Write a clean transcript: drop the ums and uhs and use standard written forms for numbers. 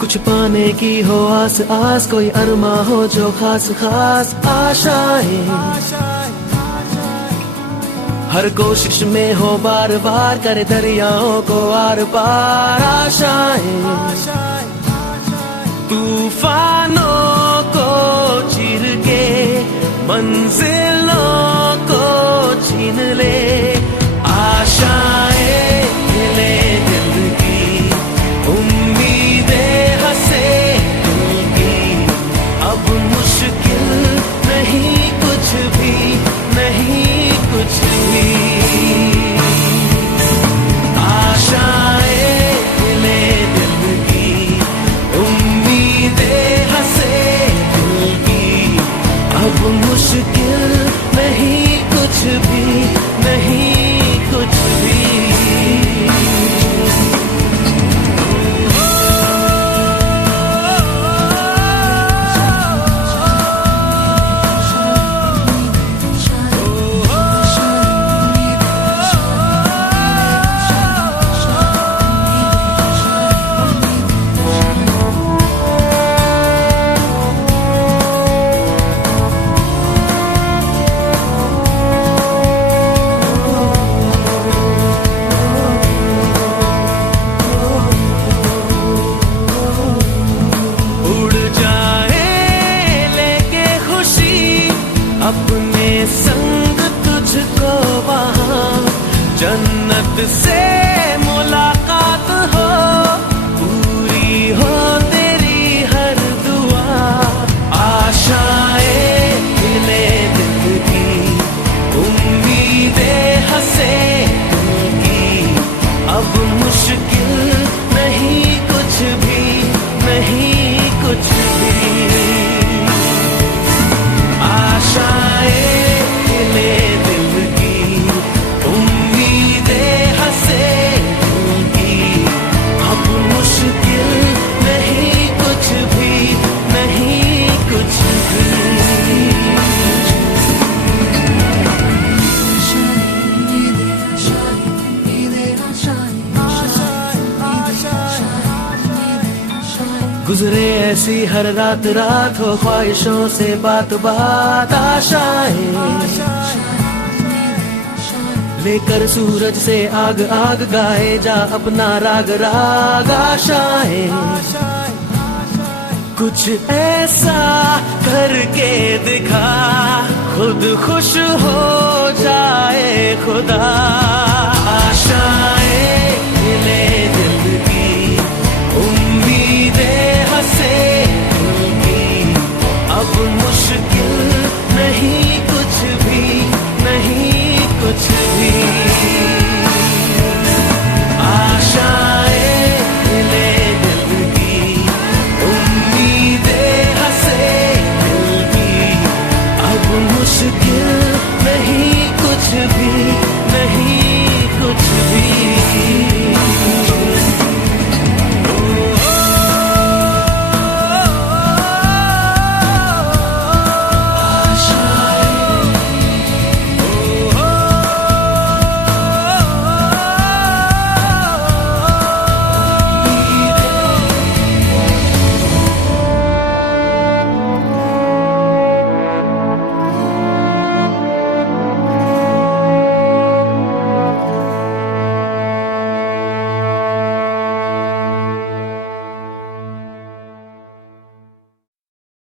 कुछ पाने की हो आस आस, कोई अरमा हो जो खास खास आशाएं, हर कोशिश में हो बार बार, करे दरियाओं को आर पार आशाएं, तूफानों को चीर के मंजिलों को छीन ले, आशाएं खिले दिल की, उम्मीदें हंसे दिल की, अब मुश्किल नहीं कुछ भी, नहीं कुछ भी, आशाएं खिले दिल की, उम्मीदें हंसे दिल की, अब मुश्किल नहीं कुछ भी, नहीं कुछ भी। अपने संग तुझको वहाँ जन्नत से मुलाकात हो, पूरी हो तेरी हर दुआ, आशाएं खिले दिल की, उम्मीदें हंसे दिल की, अब मुश्किल नहीं कुछ भी, नहीं कुछ भी, आशाएं खिले दिल की, उम्मीदें हंसे दिल की, अब मुश्किल नहीं कुछ भी, नहीं कुछ भी। गुजरे ऐसी हर रात रात, हो ख्वाहिशों से बात बात, आशाएं लेकर सूरज से आग आग, गाए जा अपना राग राग, आशाएं कुछ ऐसा करके दिखा, खुद खुश हो जाए खुदा, आशा